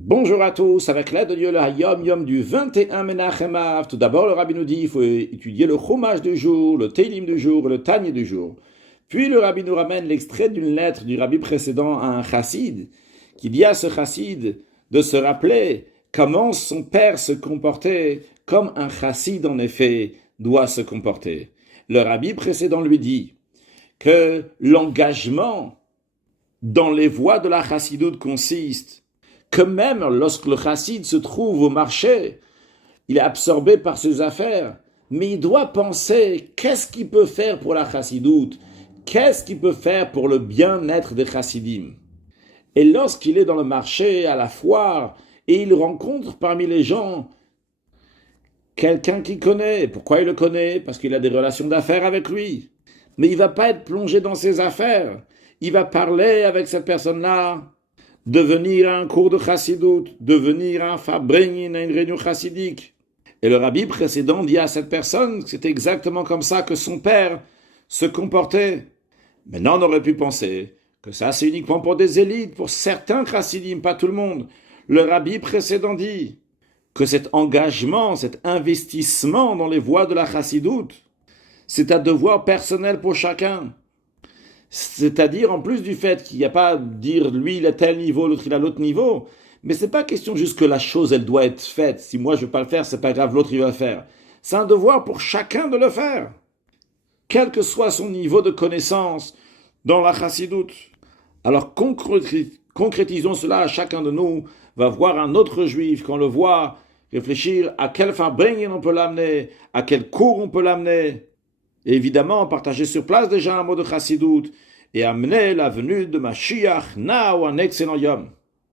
Bonjour à tous, avec l'aide de Dieu, le Hayom Yom du 21 Menachem Av. Tout d'abord, le Rabbi nous dit qu'il faut étudier le Chumash du jour, le Teilim du jour et le Tanya du jour. Puis le Rabbi nous ramène l'extrait d'une lettre du Rabbi précédent à un chassid, qui dit à ce chassid de se rappeler comment son père se comportait, comme un chassid en effet doit se comporter. Le Rabbi précédent lui dit que l'engagement dans les voies de la chassidoute consiste que même lorsque le chassid se trouve au marché, il est absorbé par ses affaires, mais il doit penser qu'est-ce qu'il peut faire pour la chassidoute, qu'est-ce qu'il peut faire pour le bien-être des chassidim. Et lorsqu'il est dans le marché, à la foire, et il rencontre parmi les gens quelqu'un qu'il connaît. Pourquoi il le connaît? Parce qu'il a des relations d'affaires avec lui. Mais il ne va pas être plongé dans ses affaires. Il va parler avec cette personne-là, de venir à un cours de chassidoute, de venir à un fabring, à une réunion chassidique. Et le rabbi précédent dit à cette personne que c'était exactement comme ça que son père se comportait. Maintenant, on aurait pu penser que ça, c'est uniquement pour des élites, pour certains chassidim, pas tout le monde. Le rabbi précédent dit que cet engagement, cet investissement dans les voies de la chassidoute, c'est un devoir personnel pour chacun. C'est-à-dire, en plus du fait qu'il n'y a pas à dire lui il a tel niveau, l'autre il a l'autre niveau, mais c'est pas question juste que la chose elle doit être faite. Si moi je veux pas le faire, c'est pas grave, l'autre il va le faire. C'est un devoir pour chacun de le faire, quel que soit son niveau de connaissance dans la chassidoute. Alors concrétisons cela, chacun de nous va voir un autre juif, quand on le voit, réfléchir à quel fabring on peut l'amener, à quel cours on peut l'amener. Et évidemment, partager sur place déjà un mot de chassidoute et amener la venue de Mashiach, now un excellent yom.